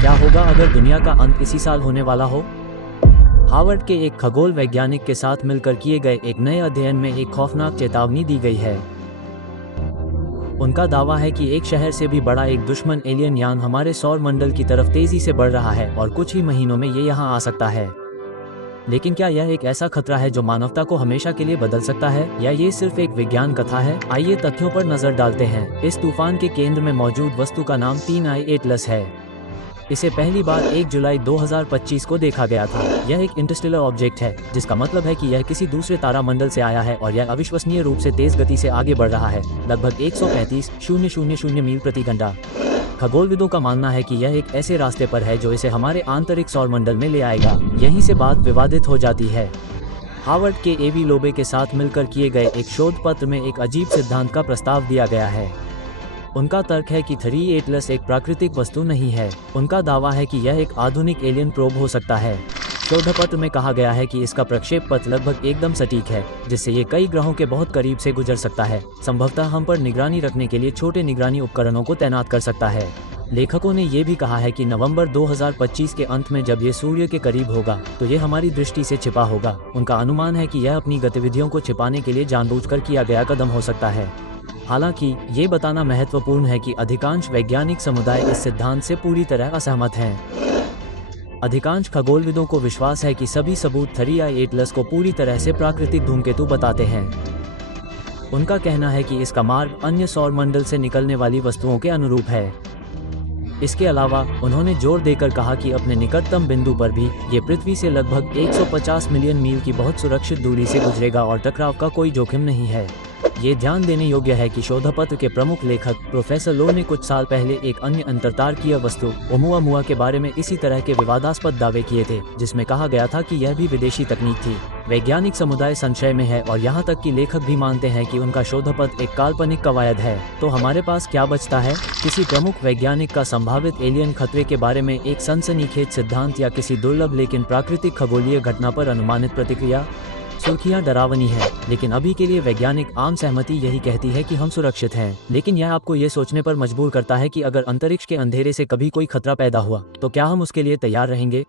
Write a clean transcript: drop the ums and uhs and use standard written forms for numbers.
क्या होगा अगर दुनिया का अंत इसी साल होने वाला हो? हार्वर्ड के एक खगोल वैज्ञानिक के साथ मिलकर किए गए एक नए अध्ययन में एक खौफनाक चेतावनी दी गई है। उनका दावा है कि एक शहर से भी बड़ा एक दुश्मन एलियन यान हमारे सौर मंडल की तरफ तेजी से बढ़ रहा है और कुछ ही महीनों में ये यहाँ आ सकता है। लेकिन क्या यह एक ऐसा खतरा है जो मानवता को हमेशा के लिए बदल सकता है, या ये सिर्फ एक विज्ञान कथा है? आइए तथ्यों पर नजर डालते हैं। इस तूफान के केंद्र में मौजूद वस्तु का नाम 3I-8 है। इसे पहली बार 1 जुलाई 2025 को देखा गया था। यह एक इंटरस्टेलर ऑब्जेक्ट है, जिसका मतलब है कि यह किसी दूसरे तारामंडल से आया है और यह अविश्वसनीय रूप से तेज गति से आगे बढ़ रहा है, लगभग 135,000 मील प्रति घंटा। खगोलविदों का मानना है कि यह एक ऐसे रास्ते पर है जो इसे हमारे आंतरिक सौरमंडल में ले आएगा। यहीं से बात विवादित हो जाती है। हार्वर्ड के एवी लोबे के साथ मिलकर किए गए एक शोध पत्र में एक अजीब सिद्धांत का प्रस्ताव दिया गया है। उनका तर्क है कि 3I-8 एक प्राकृतिक वस्तु नहीं है। उनका दावा है कि यह एक आधुनिक एलियन प्रोब हो सकता है। शोधपत्र में कहा गया है कि इसका प्रक्षेप पथ लगभग एकदम सटीक है, जिससे ये कई ग्रहों के बहुत करीब से गुजर सकता है। संभवतः हम पर निगरानी रखने के लिए छोटे निगरानी उपकरणों को तैनात कर सकता है। लेखकों ने यह भी कहा है कि नवंबर 2025 के अंत में जब ये सूर्य के करीब होगा तो ये हमारी दृष्टि से छिपा होगा। उनका अनुमान है कि यह अपनी गतिविधियों को छिपाने के लिए जानबूझकर किया गया कदम हो सकता है। हालांकि ये बताना महत्वपूर्ण है कि अधिकांश वैज्ञानिक समुदाय इस सिद्धांत से पूरी तरह असहमत हैं। अधिकांश खगोलविदों को विश्वास है कि सभी सबूत 3I-8 को पूरी तरह से प्राकृतिक धूमकेतु बताते हैं। उनका कहना है कि इसका मार्ग अन्य सौरमंडल से निकलने वाली वस्तुओं के अनुरूप है। इसके अलावा उन्होंने जोर देकर कहा कि अपने निकटतम बिंदु पर भी ये पृथ्वी से लगभग 150 मिलियन मील की बहुत सुरक्षित दूरी से गुजरेगा और टकराव का कोई जोखिम नहीं है। ये ध्यान देने योग्य है कि शोधपत्र के प्रमुख लेखक प्रोफेसर लो ने कुछ साल पहले एक अन्य अंतर्तारकीय वस्तु ओमुआमुआ के बारे में इसी तरह के विवादास्पद दावे किए थे, जिसमें कहा गया था कि यह भी विदेशी तकनीक थी। वैज्ञानिक समुदाय संशय में है और यहाँ तक कि लेखक भी मानते हैं कि उनका शोधपत्र एक काल्पनिक कवायद है। तो हमारे पास क्या बचता है? किसी प्रमुख वैज्ञानिक का संभावित एलियन खतरे के बारे में एक सनसनीखेज सिद्धांत या किसी दुर्लभ लेकिन प्राकृतिक खगोलीय घटना पर अनुमानित प्रतिक्रिया? सुर्खियां डरावनी है, लेकिन अभी के लिए वैज्ञानिक आम सहमति यही कहती है कि हम सुरक्षित हैं। लेकिन यह आपको ये सोचने पर मजबूर करता है कि अगर अंतरिक्ष के अंधेरे से कभी कोई खतरा पैदा हुआ तो क्या हम उसके लिए तैयार रहेंगे?